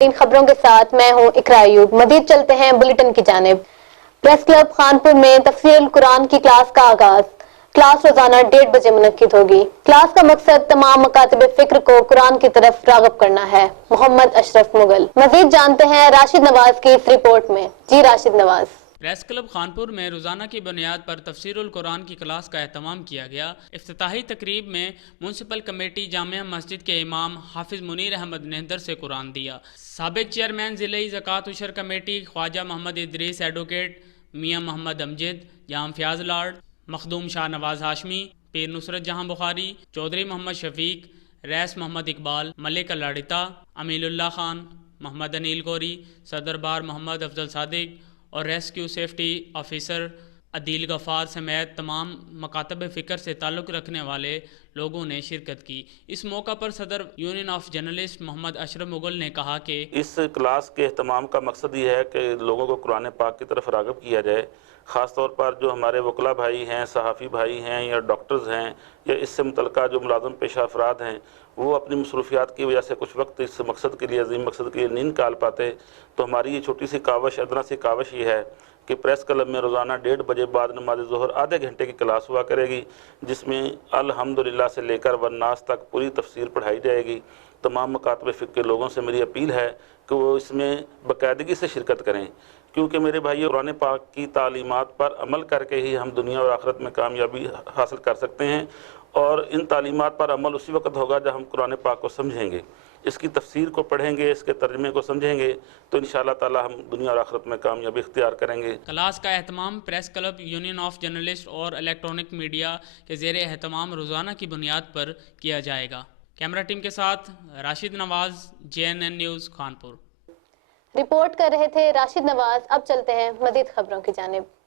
ان خبروں کے ساتھ میں ہوں اقراء ایوب۔ مزید چلتے ہیں بلیٹن کی جانب۔ پریس کلب خانپور میں تفسیرالقرآن کی کلاس کا آغاز۔ کلاس روزانہ 1:30 بجے منعقد ہوگی۔ کلاس کا مقصد تمام مکاتب فکر کو قرآن کی طرف راغب کرنا ہے۔ محمد اشرف مغل۔ مزید جانتے ہیں راشد نواز کی اس رپورٹ میں۔ جی راشد نواز۔ پریس کلب خانپور میں روزانہ کی بنیاد پر تفسیرالقرآن کی کلاس کا اہتمام کیا گیا۔ افتتاحی تقریب میں میونسپل کمیٹی جامع مسجد کے امام حافظ منیر احمد نے درس قرآن دیا۔ سابق چیئرمین ضلعی زکوٰۃ وشر کمیٹی خواجہ محمد ادریس ایڈوکیٹ میاں محمد امجد، جام فیاض لاڈ، مخدوم شاہ نواز ہاشمی، پیر نصرت جہاں بخاری، چودھری محمد شفیق، ریس محمد اقبال، ملک لڑیتا، امیل اللہ خان، محمد انیل گوری، صدر بار محمد افضل صادق اور ریسکیو سیفٹی آفیسر عدیل غفار سمیت تمام مکاتب فکر سے تعلق رکھنے والے لوگوں نے شرکت کی۔ اس موقع پر صدر یونین آف جرنلسٹ محمد اشرف مغل نے کہا کہ اس کلاس کے اہتمام کا مقصد یہ ہے کہ لوگوں کو قرآن پاک کی طرف راغب کیا جائے، خاص طور پر جو ہمارے وکلا بھائی ہیں، صحافی بھائی ہیں یا ڈاکٹرز ہیں یا اس سے متعلقہ جو ملازم پیشہ افراد ہیں، وہ اپنی مصروفیات کی وجہ سے کچھ وقت اس مقصد کے لیے، عظیم مقصد کے لیے نہیں نکال پاتے، تو ہماری یہ چھوٹی سی کاوش، ادنا سی کاوش یہ ہے کہ پریس کلب میں روزانہ 1:30 بجے بعد نماز ظہر آدھے گھنٹے کی کلاس ہوا کرے گی، جس میں الحمدللہ سے لے کر والناس تک پوری تفسیر پڑھائی جائے گی۔ تمام مکاتب فقہ کے لوگوں سے میری اپیل ہے کہ وہ اس میں باقاعدگی سے شرکت کریں، کیونکہ میرے بھائی قرآن پاک کی تعلیمات پر عمل کر کے ہی ہم دنیا اور آخرت میں کامیابی حاصل کر سکتے ہیں، اور ان تعلیمات پر عمل اسی وقت ہوگا جب ہم قرآن پاک کو سمجھیں گے، اس کی تفسیر کو پڑھیں گے، اس کے ترجمے کو سمجھیں گے، تو انشاءاللہ تعالی ہم دنیا اور آخرت میں کامیابی اختیار کریں گے۔ کلاس کا اہتمام press club, union of journalist اور الیکٹرانک میڈیا کے زیر اہتمام روزانہ کی بنیاد پر کیا جائے گا۔ کیمرہ ٹیم کے ساتھ راشد نواز، JNN نیوز خانپور۔ رپورٹ کر رہے تھے راشد نواز۔ اب چلتے ہیں مزید خبروں کی جانب۔